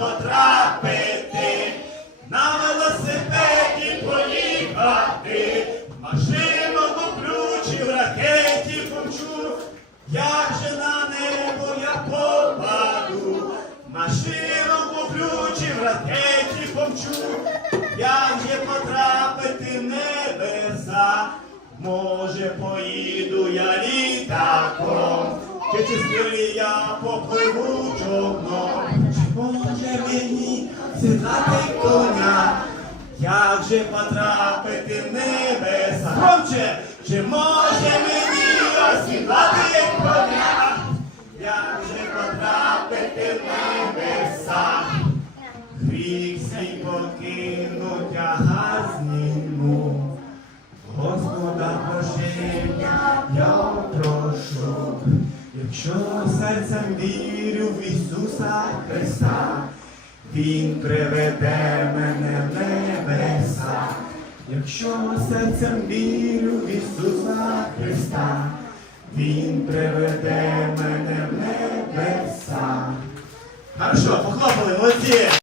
потрапити, на велосипеді поїхати, машину куплю в ракеті помчу, як же на небо я попаду, машину куплю в ракеті помчу, як же потрапити в небеса, може поїду я літаком, чи спілі я попливу сідати коня, як же потрапити в небеса? Громче, чи може мені осідати коня, як же потрапити в небеса? Гріх свій покину, тяга зніму. Господа прощення я прошу, якщо серцем вірю в Ісуса Христа, Він приведе мене в небеса. Якщо серцем вірю в Ісуса Христа, Він приведе мене в небеса. Хорошо, похлопали, молодці!